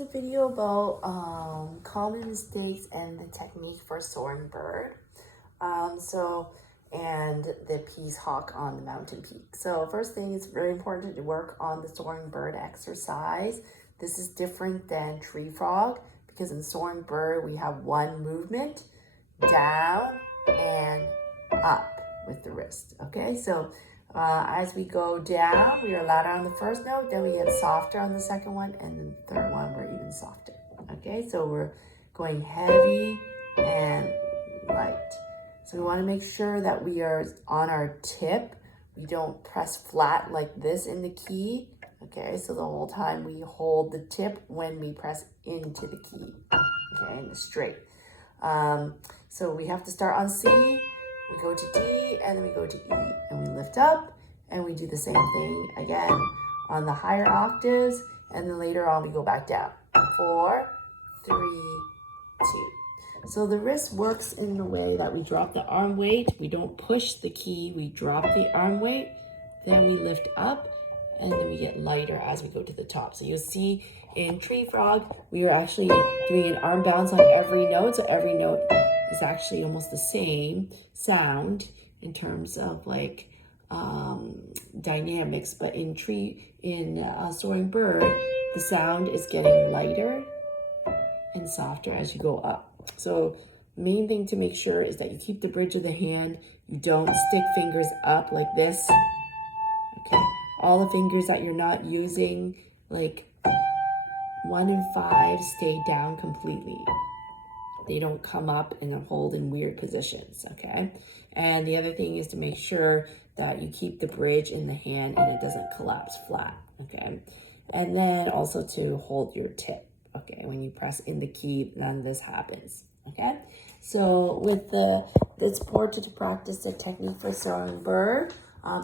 a video about common mistakes and the technique for soaring bird. And the peace hawk on the mountain peak. So first thing, it's very important to work on the soaring bird exercise. This is different than tree frog because in soaring bird, we have one movement, down and up with the wrist. Okay, so as we go down, we are louder on the first note, then we get softer on the second one, and then the third one, we're even softer. Okay, so we're going heavy and light. So we want to make sure that we are on our tip. We don't press flat like this in the key. Okay, so the whole time we hold the tip when we press into the key. Okay, and straight. So we have to start on C, we go to D, and then we go to E, and we lift up, and we do the same thing again on the higher octaves, and then later on we go back down. 4, 3, 2. So the wrist works in the way that we drop the arm weight. We don't push the key, we drop the arm weight, then we lift up, and then we get lighter as we go to the top. So you'll see in tree frog, we are actually doing an arm bounce on every note. So every note is actually almost the same sound in terms of like dynamics. But in soaring bird, the sound is getting lighter and softer as you go up. So main thing to make sure is that you keep the bridge of the hand. You don't stick fingers up like this. Okay, all the fingers that you're not using, like 1 and 5, stay down completely. They don't come up and hold in weird positions, okay? And the other thing is to make sure that you keep the bridge in the hand and it doesn't collapse flat, okay? And then also to hold your tip, okay? When you press in the key, none of this happens, okay? So with it's important to practice the technique for soaring bird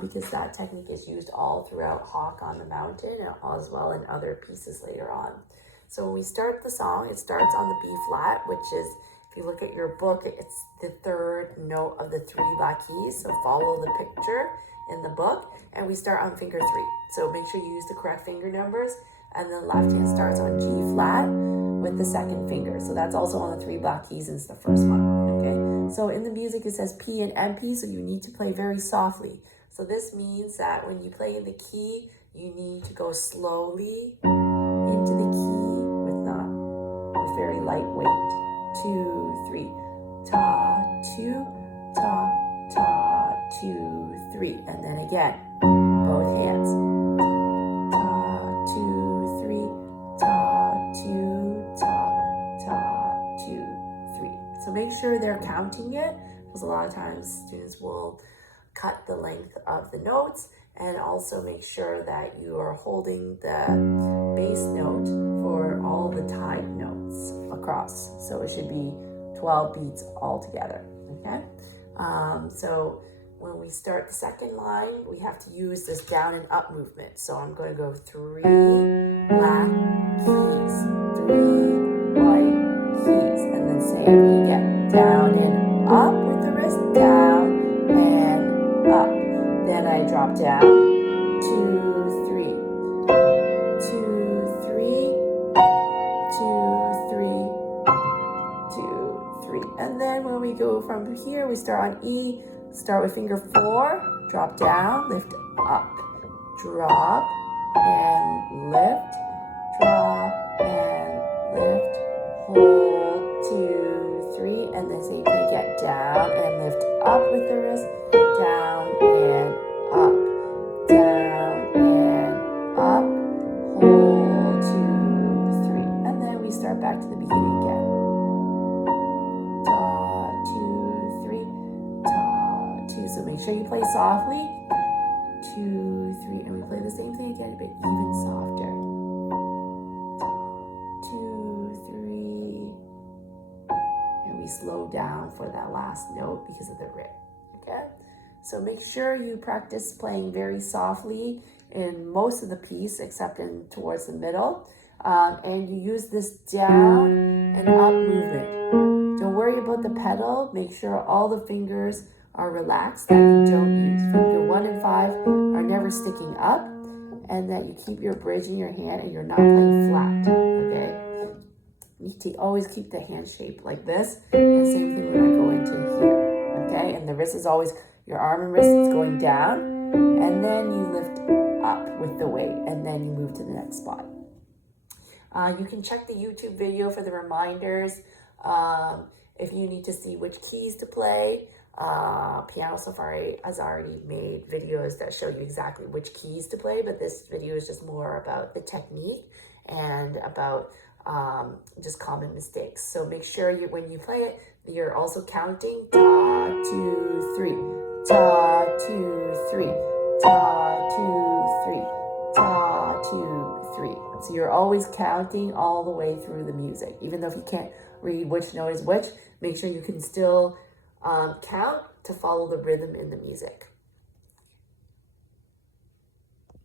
because that technique is used all throughout Hawk on the Mountain as well in other pieces later on. So when we start the song, it starts on the B flat, which is, if you look at your book, it's the third note of the 3 bar keys. So follow the picture in the book, and we start on finger 3. So make sure you use the correct finger numbers, and the left hand starts on G flat with the second finger. So that's also on the 3 bar keys, and it's the first one, okay? So in the music, it says P and MP, so you need to play very softly. So this means that when you play in the key, you need to go slowly into the key with very light weight. 2, 3. Ta, 2, ta, 2, 3. And then again, both hands. Ta, 2, 3. Ta, 2, ta, 2, 3. So make sure they're counting it, because a lot of times students will cut the length of the notes, and also make sure that you are holding the bass note for all the tied notes across. So it should be 12 beats all together, okay? So when we start the second line, we have to use this down and up movement. So I'm going to go 3 black keys, 3 white keys, and then same again, down and up with the wrist, down and up. Then I drop down, 2, 3, 2, 3, 2, 3, 2, 3. And then when we go from here, we start on E, start with finger 4, drop down, lift up, drop and lift, drop and lift, hold, 2, 3, and then same thing again, down and lift up with the wrist, down and up, down and up, hold, 2, 3, and then we start back to the beginning again. Ta, 2, 3, ta, 2. So make sure you play softly. 2, 3, and we play the same thing again, but even softer. Ta, 2, 3, and we slow down for that last note because of the rip. Okay, so make sure you practice playing very softly in most of the piece, except in towards the middle, and you use this down and up movement. Don't worry about the pedal. Make sure all the fingers are relaxed, that you don't use finger 1 and 5 are never sticking up, and that you keep your bridge in your hand and you're not playing flat. Okay. need to always keep the hand shape like this. And same thing when I go into here, okay? And the wrist is always, your arm and wrist is going down, and then you lift up with the weight, and then you move to the next spot. You can check the YouTube video for the reminders. If you need to see which keys to play, Piano Safari has already made videos that show you exactly which keys to play, but this video is just more about the technique and about just common mistakes. So make sure when you play it, you're also counting ta, 2, 3, ta, 2, 3, ta, 2, 3, ta, 2, 3. So you're always counting all the way through the music. Even though if you can't read which note is which, make sure you can still count to follow the rhythm in the music.